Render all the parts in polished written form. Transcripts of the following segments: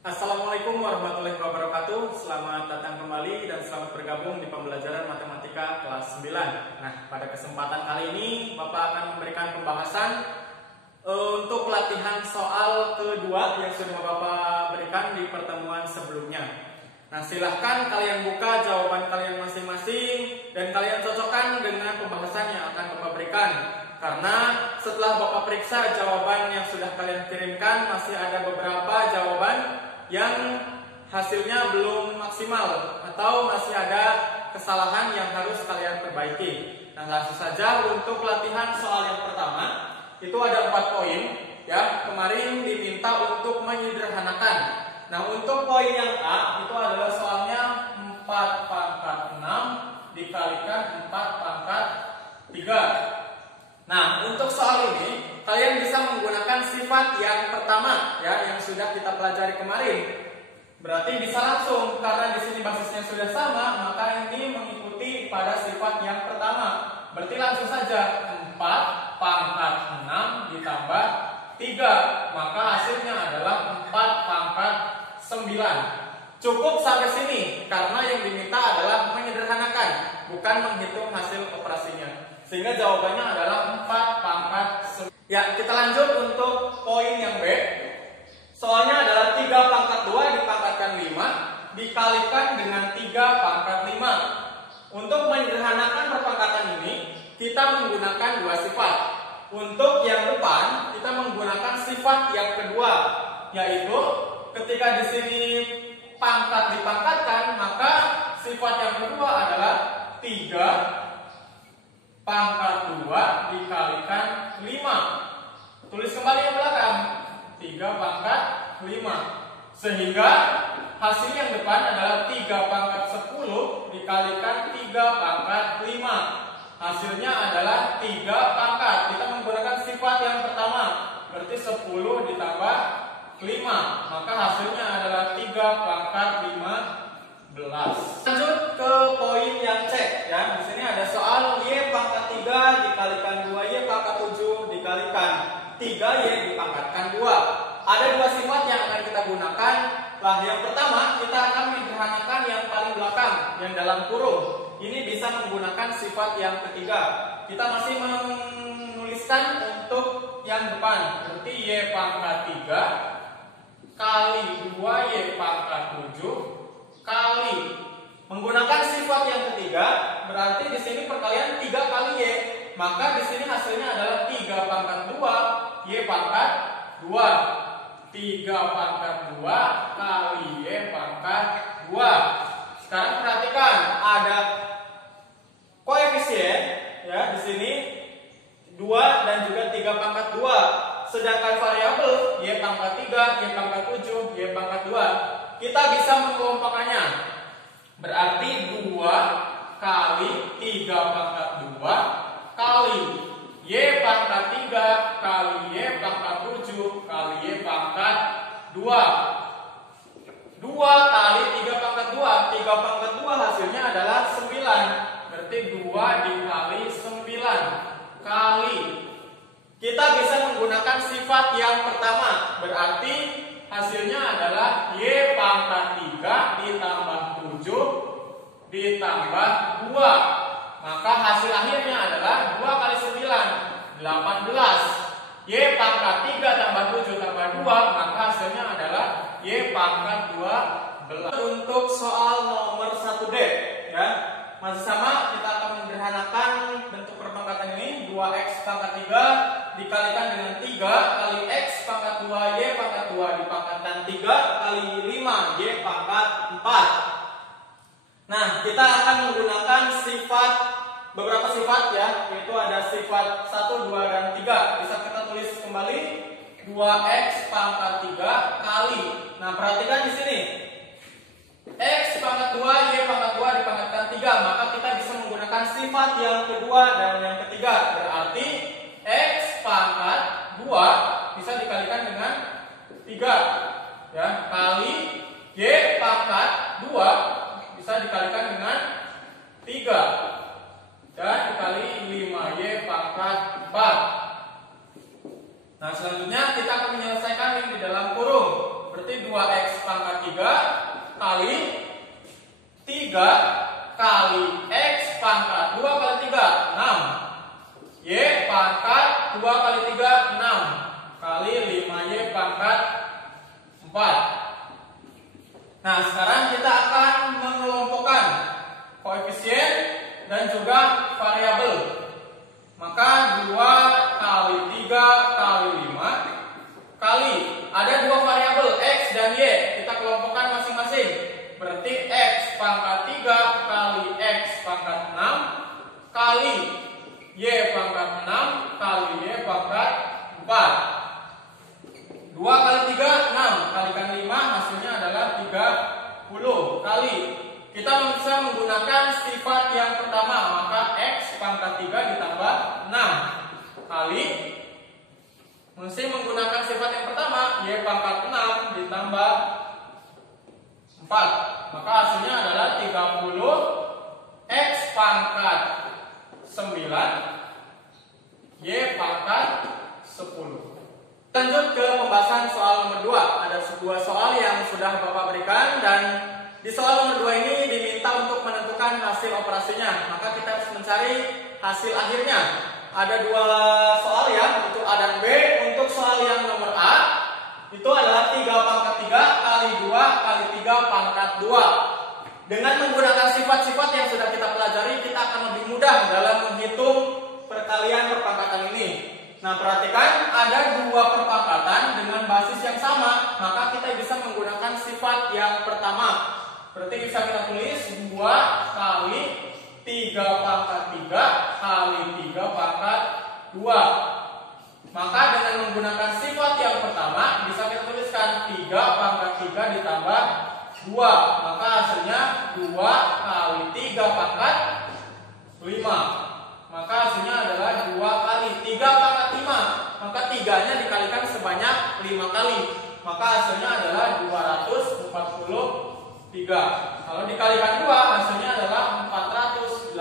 Assalamualaikum warahmatullahi wabarakatuh. Selamat datang kembali dan selamat bergabung di pembelajaran matematika kelas 9. Nah, pada kesempatan kali ini Bapak akan memberikan pembahasan untuk latihan soal kedua yang sudah Bapak berikan di pertemuan sebelumnya. Nah, silahkan kalian buka jawaban kalian masing-masing dan kalian cocokkan dengan pembahasan yang akan Bapak berikan. Karena setelah Bapak periksa jawaban yang sudah kalian kirimkan, masih ada beberapa jawaban yang hasilnya belum maksimal atau masih ada kesalahan yang harus kalian perbaiki. Nah, langsung saja untuk latihan soal yang pertama. Itu ada 4 poin ya. Kemarin diminta untuk menyederhanakan. Nah, untuk poin yang A itu adalah soalnya 4 pangkat 6 dikalikan 4 pangkat 3. Nah, untuk soal ini kalian bisa menggunakan sifat yang pertama ya, yang sudah kita pelajari kemarin. Berarti bisa langsung karena di sini basisnya sudah sama, maka ini mengikuti pada sifat yang pertama. Berarti langsung saja 4 pangkat 6 ditambah 3, maka hasilnya adalah 4 pangkat 9. Cukup sampai sini karena yang diminta adalah menyederhanakan, bukan menghitung hasil operasinya. Sehingga jawabannya adalah 4 pangkat 9. Ya, kita lanjut untuk poin yang B. Soalnya adalah 3 pangkat 2 dipangkatkan 5 dikalikan dengan 3 pangkat 5. Untuk menyederhanakan perpangkatan ini, kita menggunakan 2 sifat. Untuk yang depan, kita menggunakan sifat yang kedua, yaitu ketika di sini pangkat dipangkatkan, maka sifat yang kedua adalah 3 pangkat 2 dikalikan 5. Tulis kembali yang belakang, 3 pangkat 5. Sehingga hasil yang depan adalah 3 pangkat 10 dikalikan 3 pangkat 5. Hasilnya adalah 3 pangkat. Kita menggunakan sifat yang pertama, berarti 10 ditambah 5. Maka hasilnya adalah 3 pangkat 15. Lanjut ke poin yang C ya. Di sini ada soal Y pangkat 3 dikalikan 2Y pangkat 7 dikalikan 3Y dipangkatkan 2. Ada 2 sifat yang akan kita gunakan. Lah, yang pertama kita akan menyederhanakan yang paling belakang, yang dalam kurung. Ini bisa menggunakan sifat yang ketiga. Kita masih menuliskan untuk yang depan. Berarti Y pangkat 3 kali 2Y pangkat 7 kali menggunakan sifat yang ketiga, berarti di sini perkalian 3 kali Y. Maka di sini hasilnya adalah 3 pangkat 2 Y pangkat 2. 3 pangkat 2 kali Y pangkat 2. Sekarang perhatikan ada koefisien ya di sini 2 dan juga 3 pangkat 2. Sedangkan variabel Y pangkat 3, Y pangkat 7, Y pangkat 2 kita bisa mengelompokkannya. Berarti 2 kali 3 pangkat 2 kali Y pangkat 3 kali Y pangkat 7 kali Y pangkat 2. 2 kali 3 pangkat 2. 3 pangkat 2 hasilnya adalah 9. Berarti 2 dikali 9 kali. Kita bisa menggunakan sifat yang pertama. Berarti hasilnya adalah Y pangkat 3 ditambah 7 ditambah 2. Maka hasil akhirnya adalah 2 kali 9, 18. Y pangkat 3 tambah 7 tambah 2, maka hasilnya adalah Y pangkat 12. Untuk soal nomor 1D ya, masih sama, kita akan menyederhanakan bentuk perpangkatan ini. 2x pangkat 3 dikalikan dengan 3 kali x pangkat 2 Y pangkat 2 dipangkatkan 3 kali 5 Y pangkat 4. Nah, kita akan menggunakan beberapa sifat ya, yaitu ada sifat 1, 2, dan 3. Bisa kita tulis kembali 2x pangkat 3 kali. Nah, perhatikan di sini. X pangkat 2 Y pangkat 2 dipangkatkan 3, maka kita bisa menggunakan sifat yang kedua dan yang ketiga. Berarti X pangkat 2 bisa dikalikan dengan 3 ya, kali Y pangkat 2 bisa dikalikan dengan 3 dan dikali 5Y pangkat 4. Nah, selanjutnya kita akan menyelesaikan yang di dalam kurung. Berarti 2x pangkat kali 3 kali X pangkat 2 kali 3, 6. Y pangkat 2 kali 3, 6. Kali 5Y pangkat 4. Nah, sekarang kita akan mengelompokkan koefisien dan juga variabel. Maka 2 kali 3 kali 5 kali ada dua variabel X dan Y. Kita kelompokkan masing-masing. Berarti X pangkat 3 kali X pangkat 6 kali Y pangkat 6 kali Y pangkat 4. 2 kali 3, 6. Kalikan 5, hasilnya adalah 30. Kali kita bisa menggunakan sifat yang pertama, maka X pangkat 3 ditambah 6 kali masih menggunakan sifat yang pertama, Y pangkat 6 ditambah 4. Maka hasilnya adalah 30 X pangkat 9 Y pangkat 10. Lanjut ke pembahasan soal nomor 2. Ada sebuah soal yang sudah Bapak berikan, dan di soal nomor 2 ini diminta untuk menentukan hasil operasinya. Maka kita harus mencari hasil akhirnya. Ada dua soal ya, untuk A dan B. Untuk soal yang nomor A itu adalah 3 pangkat 3 kali 2 kali 3 pangkat 2. Dengan menggunakan sifat-sifat yang sudah kita pelajari, kita akan lebih mudah dalam menghitung perkalian perpangkatan ini. Nah, perhatikan ada dua perpangkatan dengan basis yang sama, maka kita bisa menggunakan sifat yang pertama. Berarti bisa kita tulis 2 kali 3 pangkat 3 kali 3 pangkat 2. Maka dengan menggunakan sifat yang pertama bisa kita tuliskan 3 pangkat 3 ditambah 2. Maka hasilnya 2 kali 3 pangkat 5. Maka hasilnya adalah 2 kali 3 pangkat 5. Maka 3-nya dikalikan sebanyak 5 kali. Maka hasilnya adalah 243. Kalau dikalikan 2, hasilnya adalah 486.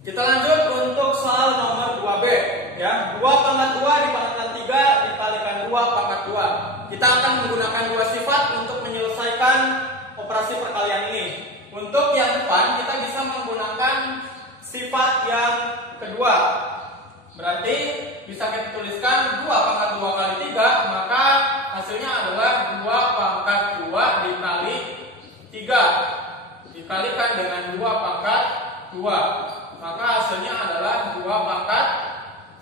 Kita lanjut untuk soal nomor 2B ya. 2 pangkat 2 dipangkatkan 3 dikalikan 2 pangkat 2. Kita akan menggunakan dua sifat untuk menyelesaikan operasi perkalian ini. Untuk yang depan kita bisa menggunakan sifat yang kedua. Berarti bisa kita tuliskan 2 pangkat 2 kali 3, maka hasilnya adalah 2 pangkat 2 dikali 3 dikalikan dengan 2 pangkat 2. Maka hasilnya adalah 2 pangkat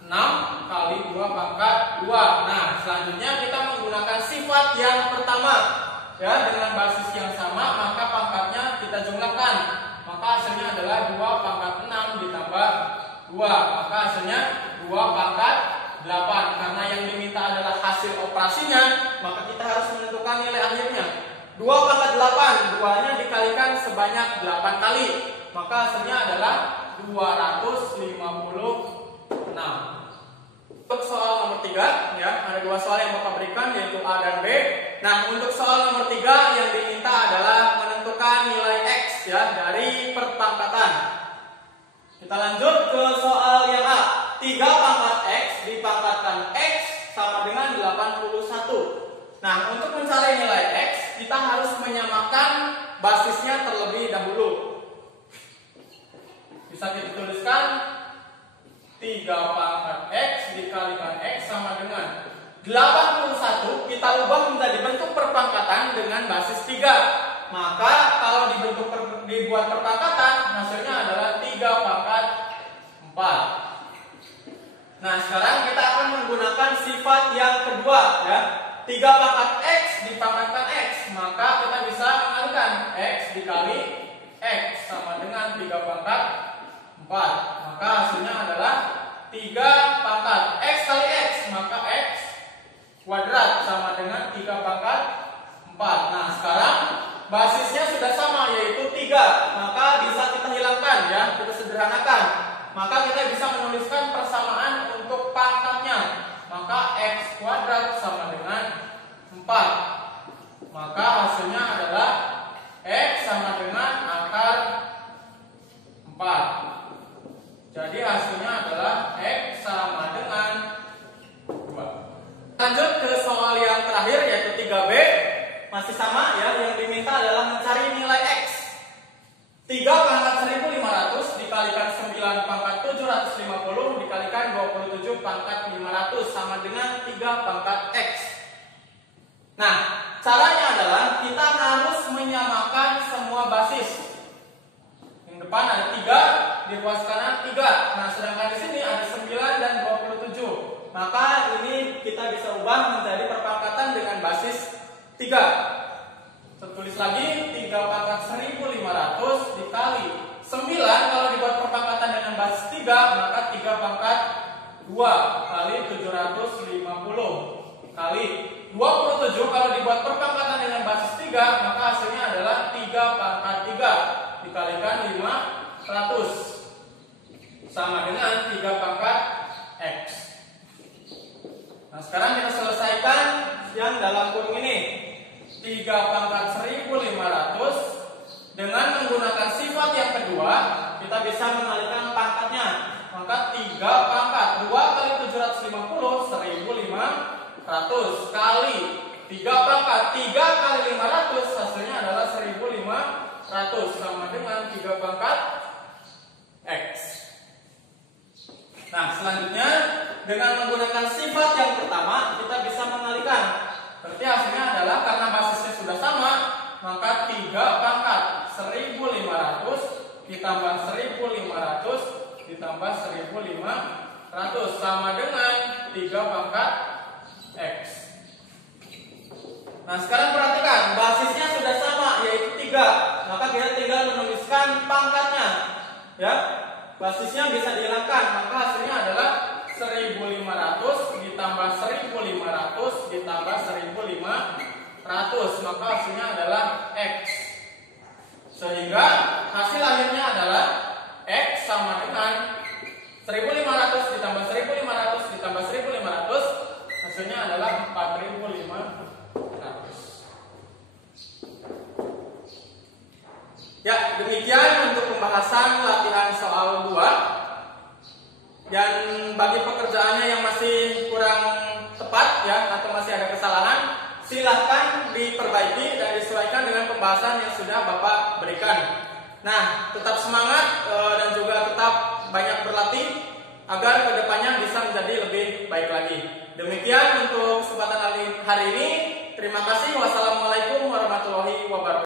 6 kali 2 pangkat 2. Nah, selanjutnya kita menggunakan sifat yang pertama ya, dengan basis yang sama, maka pangkatnya kita jumlahkan. Maka hasilnya adalah 2 pangkat 6 ditambah 2. Maka hasilnya 2 pangkat 8. Karena yang diminta adalah hasil operasinya, maka kita harus menentukan nilai akhirnya. 2 pangkat 8, 2-nya dikalikan sebanyak 8 kali. Maka hasilnya adalah 256. Untuk soal nomor 3 ya, ada dua soal yang Bapak berikan, yaitu A dan B. Nah, untuk soal nomor 3 yang diminta adalah menentukan nilai X ya dari perpangkatan. Kita lanjut ke soal yang A. 3 pangkat X dipangkatkan X sama dengan 81. Nah, untuk mencari nilai X, kita harus menyamakan basisnya terlebih dahulu. Bisa kita tuliskan 3 pangkat X dikalikan X sama dengan 81. Kita ubah menjadi bentuk perpangkatan dengan basis 3. Maka kalau dibuat perpangkatan, hasilnya adalah 3 pangkat 4. Nah, sekarang kita akan menggunakan sifat yang kedua ya. 3 pangkat X dipangkatkan X, maka kita bisa mengalikan X dikali X sama dengan 3 pangkat 4. Maka hasilnya adalah 3 pangkat X kali X, maka X kuadrat sama dengan 3 pangkat 4. Nah, sekarang basisnya sudah sama, yaitu 3. Maka bisa kita hilangkan ya, kita sederhanakan. Maka kita bisa menuliskan persamaan untuk pangkatnya. Maka X kuadrat sama dengan 4. Maka hasilnya adalah X sama dengan akar 4. Jadi hasilnya adalah X sama dengan 2. Lanjut ke soal yang terakhir, yaitu 3B. masih sama ya, yang diminta adalah mencari nilai X. 3 pangkat 1500 dikalikan 9 pangkat 750 dikalikan 27 pangkat 500 sama dengan 3 pangkat X. Nah, caranya adalah kita harus menyamakan semua basis. Yang depan ada 3, di ruas kanan 3. Nah, sedangkan di sini ada 9 dan 27. Maka ini kita bisa ubah menjadi perpangkatan dengan basis 3. Tulis lagi 3 pangkat 1500 dikali 9, kalau dibuat perpangkatan dengan basis 3 maka 3 pangkat 2 kali 750 kali 27, kalau dibuat perpangkatan dengan basis 3 maka hasilnya adalah 3 pangkat 3 dikalikan 500 sama dengan 3 pangkat X. Nah, sekarang kita selesaikan yang dalam kurung ini. 3 pangkat 1500 dengan menggunakan sifat yang kedua kita bisa mengalihkan pangkatnya. Maka 3 pangkat 2 kali 750 1500 kali 3 pangkat 3 kali 500 hasilnya adalah 1500 sama dengan 3 pangkat X. Nah, selanjutnya dengan menggunakan sifat yang pertama kita bisa mengalihkan. Berarti hasilnya adalah karena basisnya sudah sama, maka 3 pangkat 1500 ditambah 1500 ditambah 1500 sama dengan 3 pangkat X. Nah, sekarang perhatikan, basisnya sudah sama, yaitu 3. Maka kita tinggal menuliskan pangkatnya. Ya, basisnya bisa dihilangkan, maka hasilnya adalah 1500 ditambah 1500 ditambah 1500, maka hasilnya adalah X. Sehingga hasil akhirnya adalah X sama dengan 1500 ditambah 1500 ditambah 1500, hasilnya adalah 4500. Ya, demikian untuk pembahasan latihan soal 2. Dan bagi pekerjaannya yang masih kurang tepat ya, atau masih ada kesalahan, silahkan diperbaiki dan disesuaikan dengan pembahasan yang sudah Bapak berikan. Nah, tetap semangat dan juga tetap banyak berlatih agar kedepannya bisa menjadi lebih baik lagi. Demikian untuk kesempatan hari ini. Terima kasih. Wassalamualaikum warahmatullahi wabarakatuh.